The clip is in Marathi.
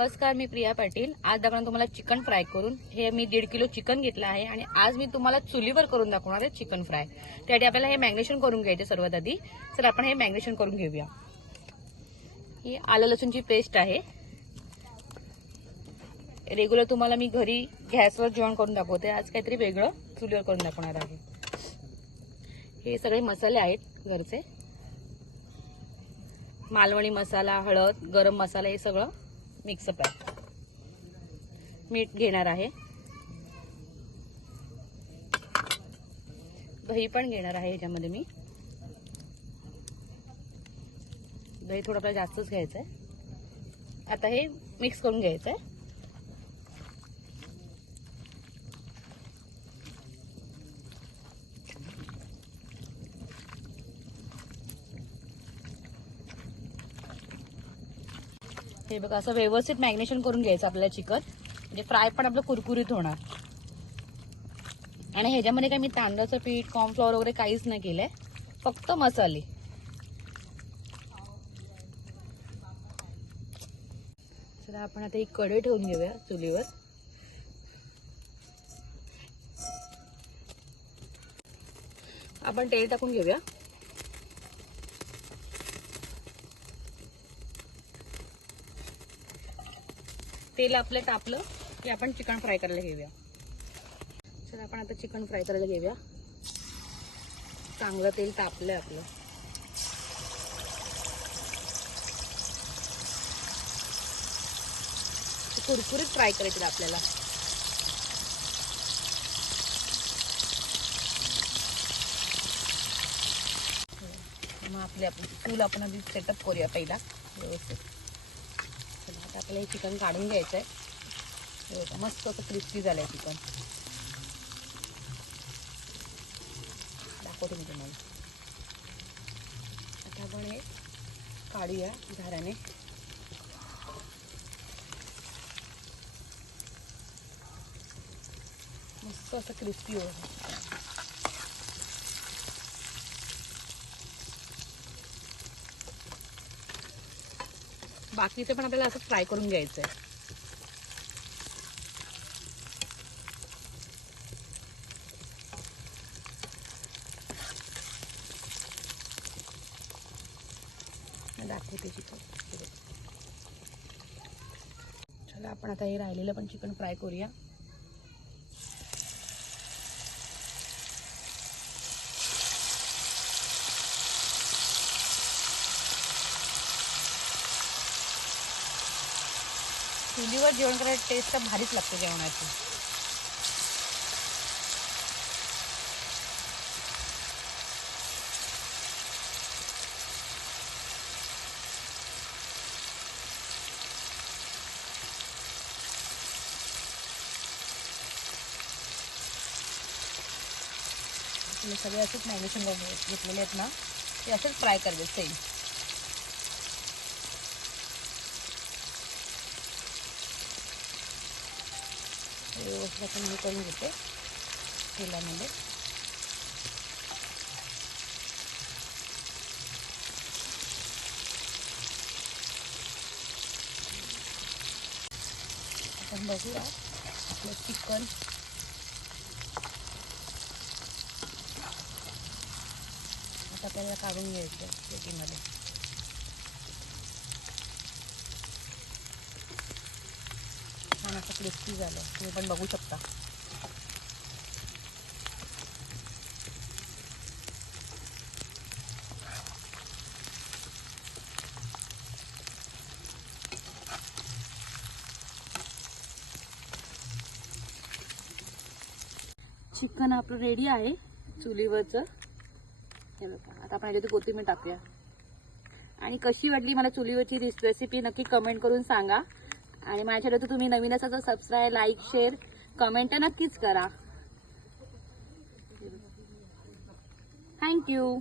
नमस्कार मी प्रिया पाटील. आज दाखवणार तुम्हाला चिकन फ्राय करून. हे मी दीड किलो चिकन घेतलं आहे आणि आज मी तुम्हाला चुलीवर करून दाखवणार आहे चिकन फ्राय. त्यासाठी आपल्याला हे मॅग्नेशन करून घ्यायचे सर्वात आधी. तर आपण हे मॅग्नेशन करून घेऊया. ही आलं लसूणची पेस्ट आहे. रेग्युलर तुम्हाला मी घरी गॅसवर जेवण करून दाखवते. आज काहीतरी वेगळं चुलीवर करून दाखवणार आहे. हे सगळे मसाले आहेत घरचे. मालवणी मसाला हळद गरम मसाला हे सगळं मिक्सअप आहे मीठ घेणार आहे. दही पण घेणार आहे ह्याच्यामध्ये मी. दही थोडं आपल्याला जास्तच घ्यायचं आहे आता हे मिक्स करून घ्यायचं आहे हे बघा असं व्यवस्थित मॅग्नेशन करून घ्यायचं आपल्याला चिकन. म्हणजे फ्राय पण आपलं कुरकुरीत होणार. आणि ह्याच्यामध्ये काय मी तांदळाचं पीठ कॉर्नफ्लॉवर वगैरे काहीच नाही केलंय. फक्त मसाले. चला आपण आता एक कढई ठेवून घेऊया चुलीवर. आपण तेल टाकून घेऊया. तेल आपलं तापलं की आपण चिकन फ्राय करायला घेऊया. चला आपण आता चिकन फ्राय करायला घेऊया. चांगलं तेल तापलं आपलं. कुरकुरीत फ्राय करायचं आपल्याला. मग आपले आपण चूल आपण आधी सेटअप करूया पहिला. व्यवस्थित. आता आपल्याला हे चिकन काढून घ्यायचं आहे मस्त असं क्रिस्पी झालं आहे चिकन. दाखवते मी तुम्हाला. आता आपण हे काढूया झाऱ्याने मस्त असं क्रिस्पी होतं बाकीचं पण आपल्याला असं फ्राय करून घ्यायचं आहे दाखवते चिकन चला आपण आता हे राहिलेलं पण चिकन फ्राय करूया. चुलीवर जेवण करायला टेस्ट तर भारीच लागते जेवणाची. सगळे असेच मॅग्नेशन घेतलेले आहेत ना ते असेच फ्राय करते सेम व्यवस्थित आपण मी करून घेते तेलामध्ये. आपण बघूया आपलं चिकन. आता आपल्याला काढून घ्यायचं पेटीमध्ये छान असं क्रिस्पी झालं. तुम्ही पण बघू शकता. चिकन आपलं रेडी आहे. चुलीवरचं. हे बघा आता आपण याच्यात कोथिंबीर टाकूया. आणि कशी वाटली मला चुलीवरची रेसिपी नक्की कमेंट करून सांगा. आणि माझ्या तर तुम्ही नवीन असा तर सबस्क्राईब लाईक शेअर कमेंट तर नक्कीच करा थँक्यू